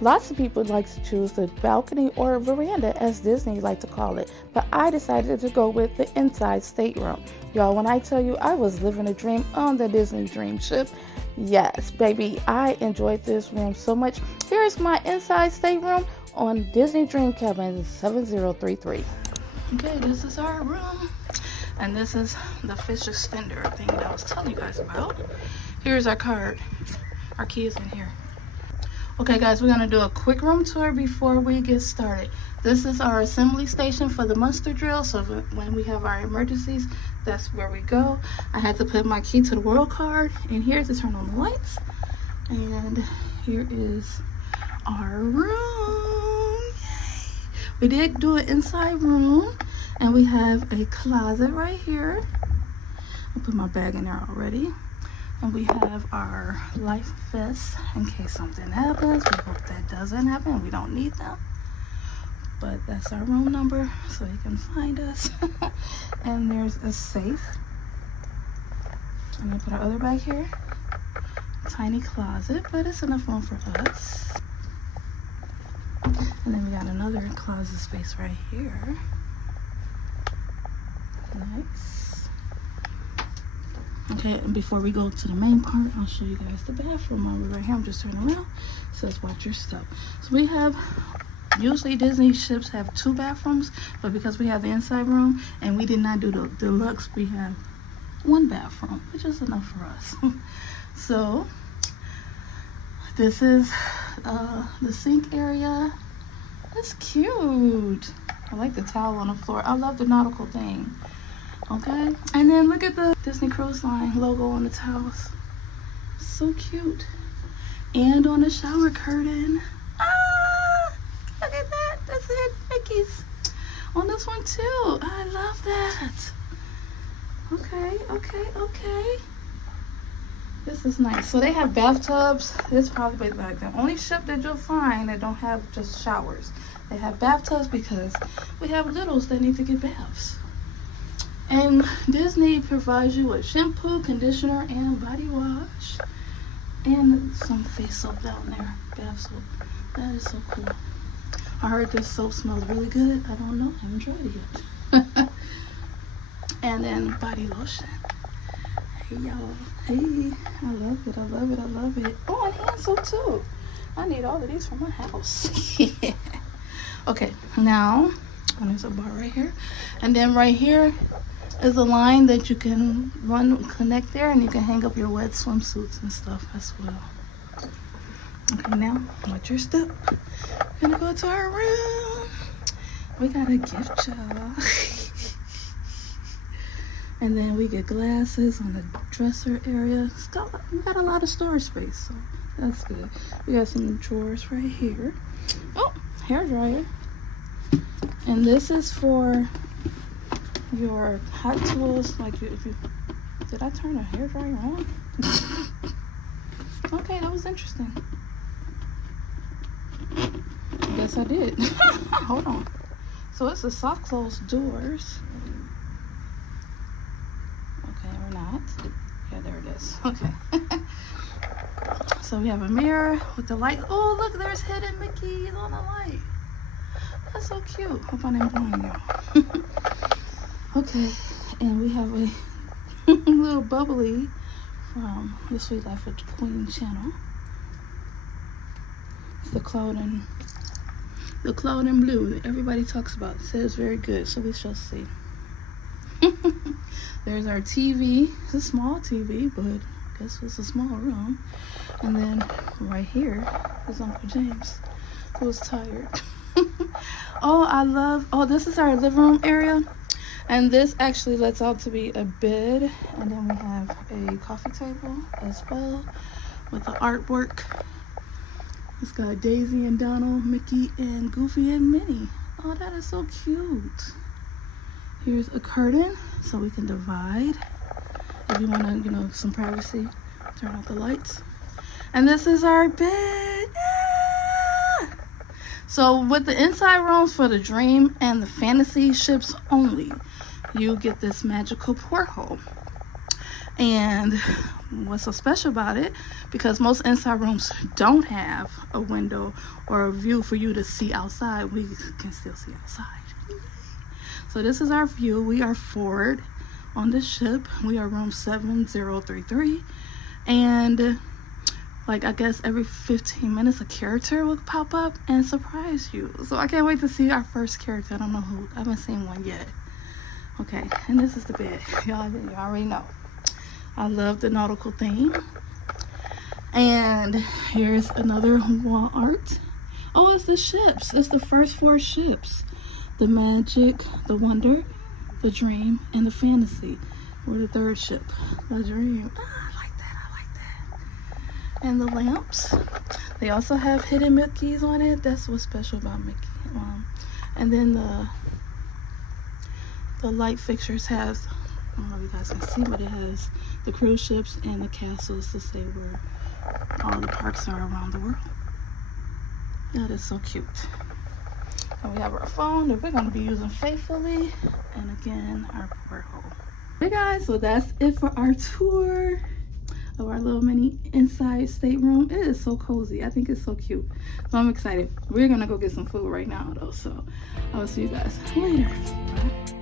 Lots of people like to choose the balcony or veranda, as Disney like to call it, but I decided to go with the inside stateroom. Y'all, when I tell you I was living a dream on the Disney Dream Ship, yes, baby, I enjoyed this room so much. Here's my inside stateroom on Disney Dream Cabin 7033. Okay, this is our room, and this is the fish extender thing that I was telling you guys about. Here's our card. Our key is in here. Okay guys, we're gonna do a quick room tour before we get started. This is our assembly station for the monster drill, so when we have our emergencies, that's where we go. I had to put my key to the world card in here to turn on the lights. And here is our room. Yay! We did do an inside room, and we have a closet right here. I put my bag in there already. And we have our life vests in case something happens. We hope that doesn't happen. We don't need them. But that's our room number, so you can find us. And there's a safe. I'm gonna put our other bag here. Tiny closet, but it's enough room for us. And then we got another closet space right here. Nice. Okay, and before we go to the main part, I'll show you guys the bathroom while we're right here. I'm just turning around. It says watch your step. So we have, usually Disney ships have 2 bathrooms, but because we have the inside room and we did not do the deluxe, we have 1 bathroom, which is enough for us. So this is the sink area. It's cute. I like the towel on the floor. I love the nautical thing. Okay, and then look at the Disney Cruise Line logo on the towels. So cute. And on the shower curtain. Ah, look at that. That's it, Mickey's. On this one too. I love that. Okay. This is nice. So they have bathtubs. This is probably like the only ship that you'll find that don't have just showers. They have bathtubs because we have littles that need to get baths. And Disney provides you with shampoo, conditioner, and body wash. And some face soap down there. Bath soap. That is so cool. I heard this soap smells really good. I don't know. I haven't tried it yet. And then body lotion. Hey, y'all. Hey. I love it. Oh, and hand soap, too. I need all of these for my house. Yeah. Okay, now, there's a bar right here. And then right here is a line that you can connect there, and you can hang up your wet swimsuits and stuff as well. Okay, now watch your step. We're gonna go to our room. We got a gift, y'all. And then we get glasses on the dresser area. We got a lot of storage space, so that's good. We got some drawers right here. Oh, hair dryer. And this is for your hot tools, like if you did I turn a hair dryer on? Okay, that was interesting. I guess I did. Hold on. So it's the soft close doors. Okay, or not. Yeah, there it is. Okay. So we have a mirror with the light. Oh, look, there's hidden Mickey's on the light. That's so cute. Hope I didn't blind y'all. Okay, and we have a little bubbly from The Sweet Life of the Queen channel. It's the cloud and blue that everybody talks about. It says very good, so we shall see. There's our TV. It's a small TV, but I guess it's a small room. And then right here is Uncle James, who's tired. Oh, this is our living room area. And this actually lets out to be a bed. And then we have a coffee table as well with the artwork. It's got Daisy and Donald, Mickey and Goofy and Minnie. Oh, that is so cute. Here's a curtain so we can divide. If you want to, some privacy, turn off the lights. And this is our bed. Yeah! So with the inside rooms for the Dream and the Fantasy ships only, you get this magical porthole. And what's so special about it, because most inside rooms don't have a window or a view for you to see outside, we can still see outside. So this is our view. We are forward on the ship. We are room 7033, and like I guess every 15 minutes a character will pop up and surprise you. So I can't wait to see our first character. I don't know who. I haven't seen one yet. Okay, and this is the bed. Y'all already know I love the nautical theme. And here's another wall art. Oh, it's the ships. It's the first 4 ships: the Magic, the Wonder, the Dream, and the Fantasy. Or the 3rd ship, the Dream. I like that. And the lamps. They also have hidden Mickeys on it. That's what's special about Mickey. And then the light fixtures have, I don't know if you guys can see, but it has the cruise ships and the castles to say where all the parks are around the world. That is so cute. And we have our phone that we're going to be using faithfully. And again, our porthole. Hey guys, so that's it for our tour of our little mini inside stateroom. It is so cozy. I think it's so cute. So I'm excited. We're going to go get some food right now though. So I will see you guys later. Bye.